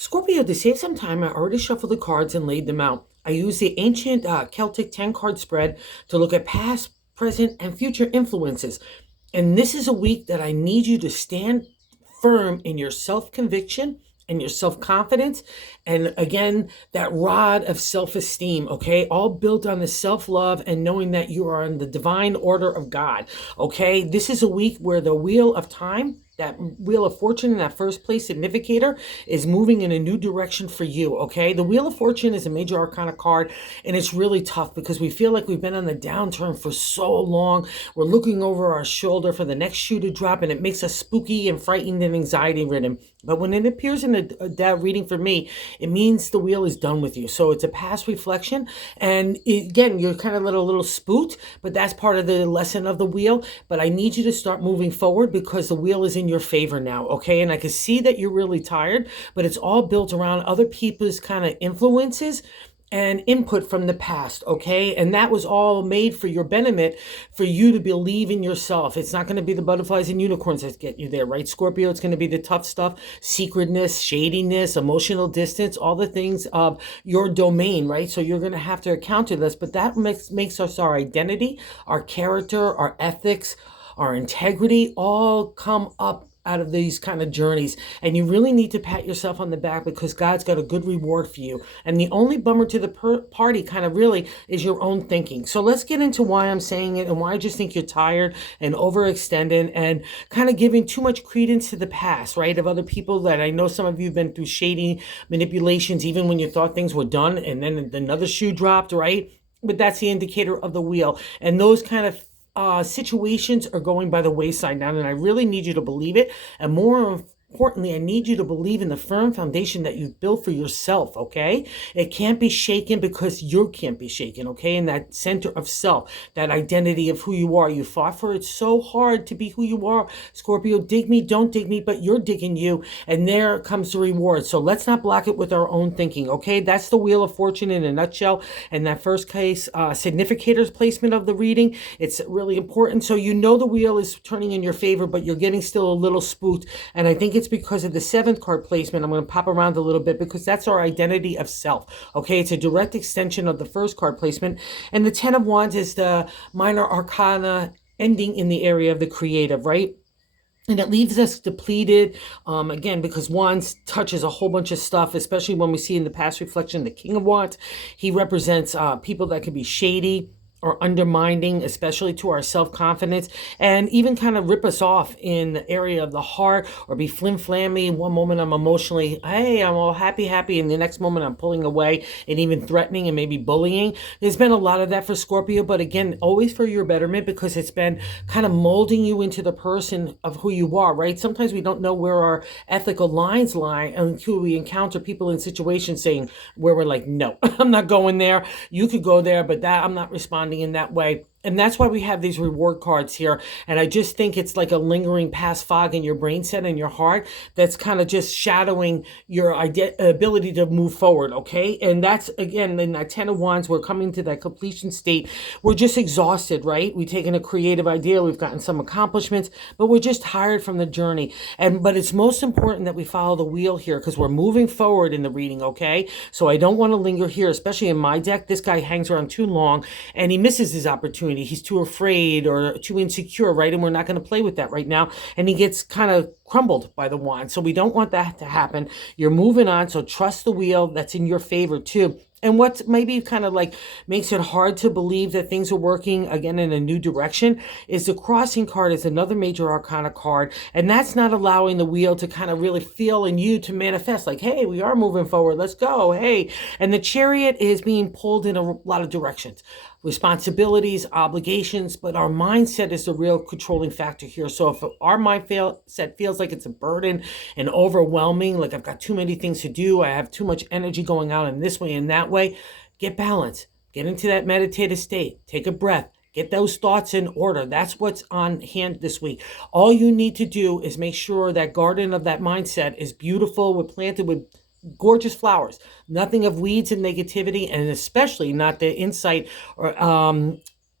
Scorpio, to save some time, I already shuffled the cards and laid them out. I used the ancient Celtic 10 card spread to look at past, present, and future influences. And this is a week that I need you to stand firm in your self conviction and your self confidence. And again, that rod of self esteem, okay? All built on the self love and knowing that you are in the divine order of God, okay? This is a week where the wheel of time, that wheel of fortune, that first place significator is moving in a new direction for you, okay? The wheel of fortune is a major arcana card, and it's really tough because we feel like we've been on the downturn for so long. We're looking over our shoulder for the next shoe to drop, and it makes us spooky and frightened and anxiety ridden. But when it appears in that reading for me, it means the wheel is done with you. So it's a past reflection, and again, you're kind of a little spooked, but that's part of the lesson of the wheel. But I need you to start moving forward because the wheel is in your favor now, okay? And I can see that you're really tired, but it's all built around other people's kind of influences and input from the past, okay? And that was all made for your benefit, for you to believe in yourself. It's not going to be the butterflies and unicorns that get you there, right, Scorpio? It's going to be the tough stuff, secretness, shadiness, emotional distance, all the things of your domain, right? So you're going to have to account to this, but that makes us our identity, our character, our ethics, our integrity all come up out of these kind of journeys. And you really need to pat yourself on the back because God's got a good reward for you. And the only bummer to the party kind of really is your own thinking. So let's get into why I'm saying it and why I just think you're tired and overextended and kind of giving too much credence to the past, right? Of other people that I know some of you have been through shady manipulations, even when you thought things were done and then another shoe dropped, right? But that's the indicator of the wheel. And those kind of situations are going by the wayside now, and I really need you to believe it. And more importantly, I need you to believe in the firm foundation that you've built for yourself, okay? It can't be shaken because you can't be shaken, okay? In that center of self, that identity of who you are. You fought for it so hard to be who you are. Scorpio, dig me, don't dig me, but you're digging you, and there comes the reward. So let's not block it with our own thinking, okay? That's the Wheel of Fortune in a nutshell. And that first case, significator's placement of the reading, it's really important. So you know the wheel is turning in your favor, but you're getting still a little spooked. And I think it's because of the seventh card placement. I'm going to pop around a little bit because that's our identity of self. Okay, it's a direct extension of the first card placement. And the 10 of Wands is the minor arcana ending in the area of the creative, right? And it leaves us depleted, again, because Wands touches a whole bunch of stuff, especially when we see in the past reflection, the King of Wands. He represents people that could be shady or undermining, especially to our self-confidence, and even kind of rip us off in the area of the heart or be flim-flammy. One moment I'm emotionally, hey, I'm all happy, and the next moment I'm pulling away and even threatening and maybe bullying. There's been a lot of that for Scorpio, but again, always for your betterment because it's been kind of molding you into the person of who you are, right? Sometimes we don't know where our ethical lines lie until we encounter people in situations saying where we're like, no, I'm not going there. You could go there, but that I'm not responding in that way. And that's why we have these reward cards here. And I just think it's like a lingering past fog in your brain set and your heart that's kind of just shadowing your ability to move forward, okay? And that's, again, in that 10 of Wands, we're coming to that completion state. We're just exhausted, right? We've taken a creative idea, we've gotten some accomplishments, but we're just tired from the journey. But it's most important that we follow the wheel here because we're moving forward in the reading, okay? So I don't want to linger here, especially in my deck. This guy hangs around too long and he misses his opportunity. He's too afraid or too insecure, right? And we're not going to play with that right now. And he gets kind of crumbled by the wand. So we don't want that to happen. You're moving on. So trust the wheel. That's in your favor too. And what maybe kind of like makes it hard to believe that things are working again in a new direction is the crossing card is another major arcana card. And that's not allowing the wheel to kind of really feel in you to manifest like, hey, we are moving forward. Let's go. Hey. And the chariot is being pulled in a lot of directions. Responsibilities, obligations, but our mindset is the real controlling factor here. So if our mindset feels like it's a burden and overwhelming, like I've got too many things to do, I have too much energy going out in this way and that way, get balance. Get into that meditative state. Take a breath. Get those thoughts in order. That's what's on hand this week. All you need to do is make sure that garden of that mindset is beautiful, planted with gorgeous flowers, nothing of weeds and negativity, and especially not the insight or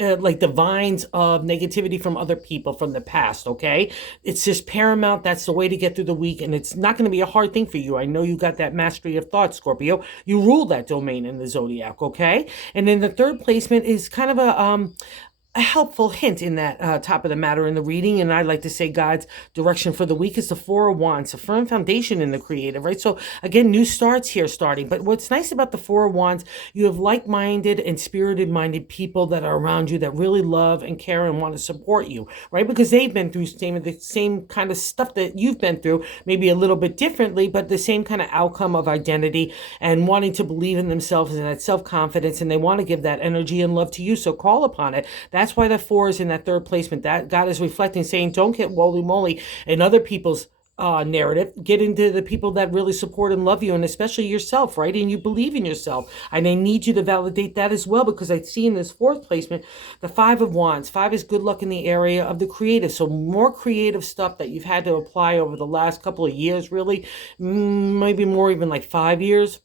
like the vines of negativity from other people from the past, okay? It's just paramount. That's the way to get through the week, and it's not going to be a hard thing for you. I know you got that mastery of thought, Scorpio. You rule that domain in the zodiac, okay? And then the third placement is kind of a helpful hint in that top of the matter in the reading. And I like to say God's direction for the week is the Four of Wands, a firm foundation in the creative, right? So again, new starts here starting. But what's nice about the Four of Wands, you have like-minded and spirited-minded people that are around you that really love and care and want to support you, right? Because they've been through the same kind of stuff that you've been through, maybe a little bit differently, but the same kind of outcome of identity and wanting to believe in themselves and that self-confidence, and they want to give that energy and love to you. So call upon it. That's why the four is in that third placement. That God is reflecting, saying, don't get woolly moly in other people's narrative. Get into the people that really support and love you, and especially yourself, right? And you believe in yourself. And I need you to validate that as well, because I see in this fourth placement, the Five of Wands. Five is good luck in the area of the creative. So more creative stuff that you've had to apply over the last couple of years, really, maybe more, even like 5 years.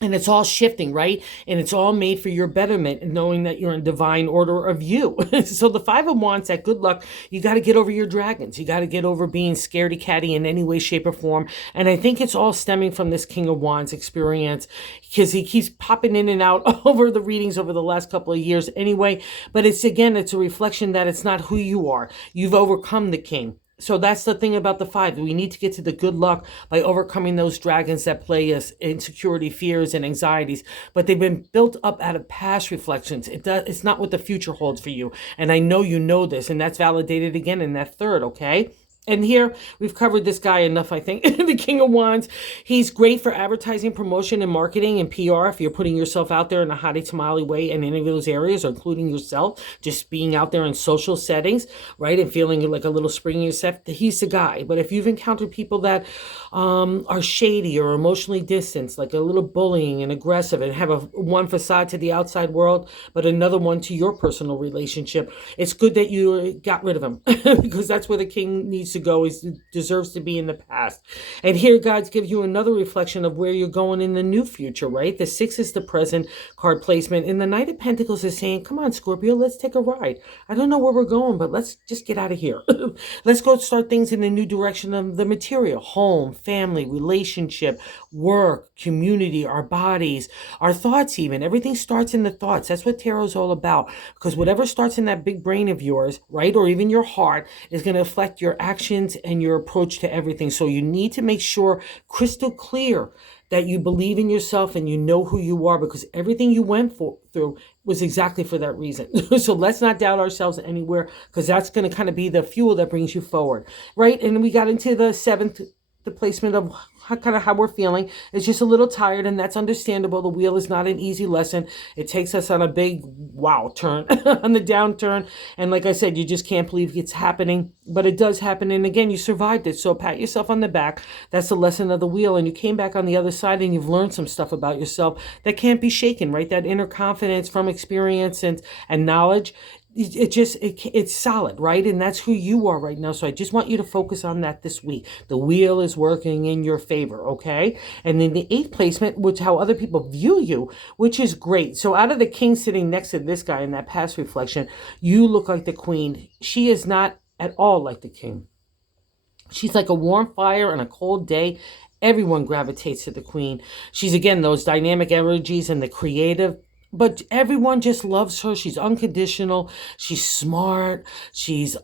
And it's all shifting, right? And it's all made for your betterment, and knowing that you're in divine order of you. So the Five of Wands, that good luck, you got to get over your dragons. You got to get over being scaredy catty in any way, shape, or form. And I think it's all stemming from this King of Wands experience, because he keeps popping in and out over the readings over the last couple of years anyway. But it's, again, it's a reflection that it's not who you are. You've overcome the king. So that's the thing about the five. We need to get to the good luck by overcoming those dragons that play us, insecurity, fears, and anxieties. But they've been built up out of past reflections. It's not what the future holds for you. And I know you know this, and that's validated again in that third, okay? And here, we've covered this guy enough, I think. The King of Wands. He's great for advertising, promotion, and marketing and PR. If you're putting yourself out there in a hottie tamale way in any of those areas, or including yourself, just being out there in social settings, right, and feeling like a little spring in yourself, he's the guy. But if you've encountered people that are shady or emotionally distanced, like a little bullying and aggressive, and have one facade to the outside world, but another one to your personal relationship, it's good that you got rid of him, because that's where the king needs to go. He deserves to be in the past. And here God gives you another reflection of where you're going in the new future, right? The six is the present card placement, and the Knight of Pentacles is saying, come on, Scorpio, let's take a ride. I don't know where we're going, but let's just get out of here. Let's go start things in a new direction of the material: home, family, relationship, work, community, our bodies, our thoughts even. Everything starts in the thoughts. That's what tarot's all about, because whatever starts in that big brain of yours, right, or even your heart, is going to affect your actions and your approach to everything. So you need to make sure crystal clear that you believe in yourself and you know who you are, because everything you went through was exactly for that reason. So let's not doubt ourselves anywhere, because that's going to kind of be the fuel that brings you forward, right? And we got into the seventh, the placement of how we're feeling. It's just a little tired, and that's understandable. The wheel is not an easy lesson. It takes us on a big turn, on the downturn. And like I said, you just can't believe it's happening, but it does happen. And again, you survived it. So pat yourself on the back. That's the lesson of the wheel. And you came back on the other side, and you've learned some stuff about yourself that can't be shaken, right? That inner confidence from experience and knowledge. It's solid, right? And that's who you are right now. So I just want you to focus on that this week. The wheel is working in your favor, okay? And then the eighth placement, which how other people view you, which is great. So out of the king sitting next to this guy in that past reflection, you look like the queen. She is not at all like the king. She's like a warm fire on a cold day. Everyone gravitates to the queen. She's, again, those dynamic energies and the creative, but everyone just loves her. She's unconditional. She's smart. She's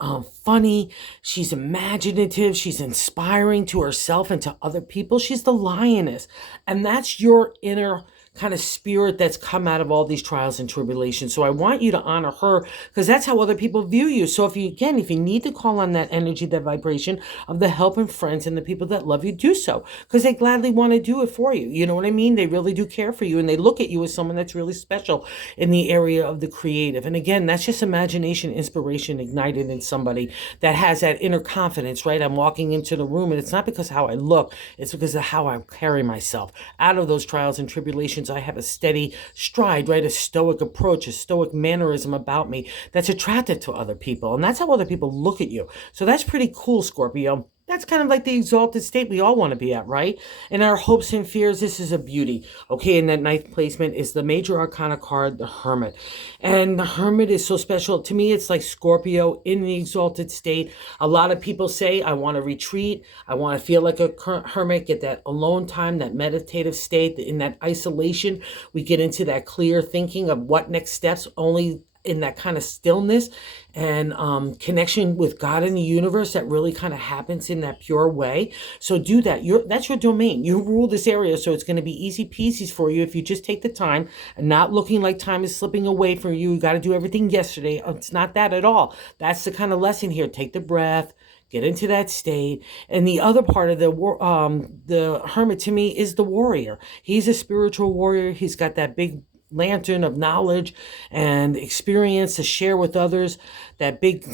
funny. She's imaginative. She's inspiring to herself and to other people. She's the lioness. And that's your inner kind of spirit that's come out of all these trials and tribulations. So I want you to honor her, because that's how other people view you. So if you need to call on that energy, that vibration of the help and friends and the people that love you, do so, because they gladly want to do it for you. You know what I mean? They really do care for you, and they look at you as someone that's really special in the area of the creative. And again, that's just imagination, inspiration ignited in somebody that has that inner confidence, right? I'm walking into the room, and it's not because of how I look, it's because of how I carry myself. Out of those trials and tribulations, I have a steady stride, right? A stoic approach, a stoic mannerism about me that's attractive to other people. And that's how other people look at you. So that's pretty cool, Scorpio. That's kind of like the exalted state we all want to be at, right? In our hopes and fears, this is a beauty. Okay, and that ninth placement is the major arcana card, the Hermit. And the Hermit is so special. To me, it's like Scorpio in the exalted state. A lot of people say, I want to retreat. I want to feel like a hermit, get that alone time, that meditative state. In that isolation, we get into that clear thinking of what next steps, only in that kind of stillness and connection with God and the universe that really kind of happens in that pure way. So do that. That's your domain. You rule this area, so it's going to be easy peasy for you if you just take the time and not looking like time is slipping away from you. You got to do everything yesterday. It's not that at all. That's the kind of lesson here. Take the breath. Get into that state. And the other part of the Hermit to me is the warrior. He's a spiritual warrior. He's got that big lantern of knowledge and experience to share with others, that big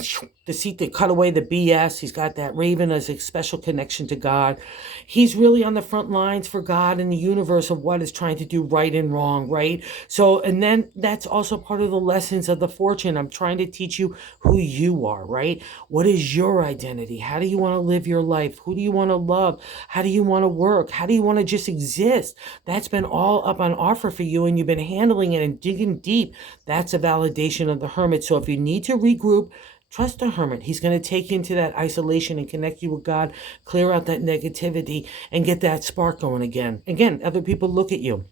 deceit to cut away the BS. He's got that raven as a special connection to God. He's really on the front lines for God and the universe of what is trying to do right and wrong, right? So, and then that's also part of the lessons of the fortune. I'm trying to teach you who you are, right? What is your identity? How do you want to live your life? Who do you want to love? How do you want to work? How do you want to just exist? That's been all up on offer for you, and you've been handling it and digging deep. That's a validation of the Hermit. So if you need to regroup, trust the Hermit. He's going to take you into that isolation and connect you with God, clear out that negativity, and get that spark going again. Again, other people look at you.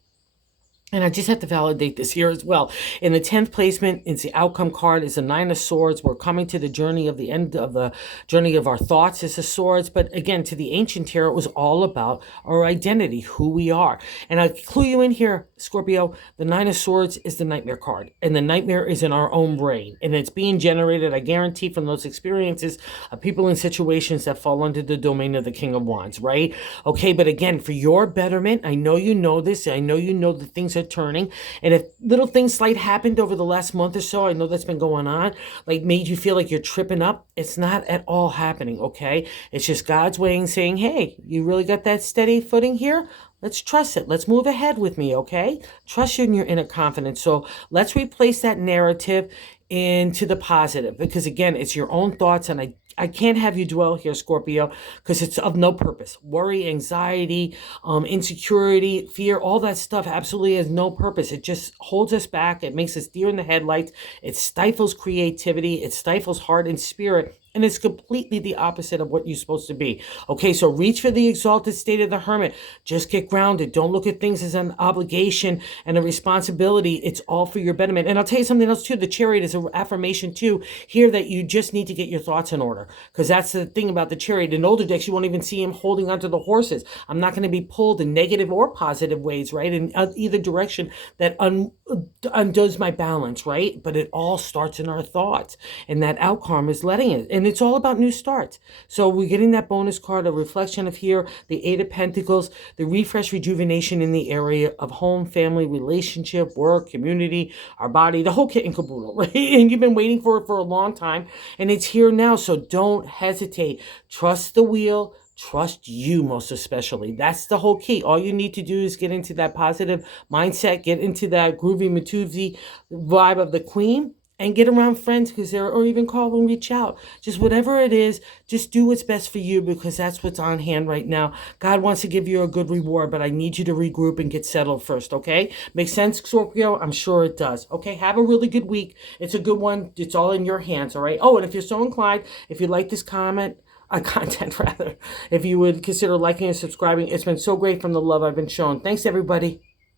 And I just have to validate this here as well. In the 10th placement, it's the outcome card. It's the Nine of Swords. We're coming to the journey of the end of the journey of our thoughts as the swords. But again, to the ancient tarot, it was all about our identity, who we are. And I clue you in here, Scorpio, the Nine of Swords is the nightmare card. And the nightmare is in our own brain. And it's being generated, I guarantee, from those experiences of people in situations that fall under the domain of the King of Wands, right? Okay, but again, for your betterment, I know you know this. I know you know the things are turning, and if little things slight happened over the last month or so, I know that's been going on, like made you feel like you're tripping up, it's not at all happening. Okay, it's just God's way in saying, hey, you really got that steady footing here. Let's trust it. Let's move ahead with me, okay? Trust in your inner confidence. So let's replace that narrative into the positive, because again, it's your own thoughts, and I can't have you dwell here, Scorpio, because it's of no purpose. Worry, anxiety, insecurity, fear, all that stuff absolutely has no purpose. It just holds us back. It makes us deer in the headlights. It stifles creativity. It stifles heart and spirit. And it's completely the opposite of what you're supposed to be. Okay, so reach for the exalted state of the Hermit. Just get grounded. Don't look at things as an obligation and a responsibility. It's all for your betterment. And I'll tell you something else too. The Chariot is an affirmation too here that you just need to get your thoughts in order. Because that's the thing about the Chariot. In older decks, you won't even see him holding onto the horses. I'm not going to be pulled in negative or positive ways, right? In either direction that undoes my balance, right? But it all starts in our thoughts. And that outcome is letting it. And it's all about new starts. So we're getting that bonus card, a reflection of here, the Eight of Pentacles, the refresh, rejuvenation in the area of home, family, relationship, work, community, our body, the whole kit and caboodle, right? And you've been waiting for it for a long time, and it's here now. So don't hesitate. Trust the wheel. Trust you most especially. That's the whole key. All you need to do is get into that positive mindset, get into that groovy Matuzi vibe of the Queen, and get around friends because they're, or even call and reach out. Just whatever it is, just do what's best for you, because that's what's on hand right now. God wants to give you a good reward, but I need you to regroup and get settled first, okay? Makes sense, Scorpio? I'm sure it does. Okay, have a really good week. It's a good one. It's all in your hands, all right? Oh, and if you're so inclined, if you like this content rather, if you would consider liking and subscribing. It's been so great from the love I've been shown. Thanks, everybody.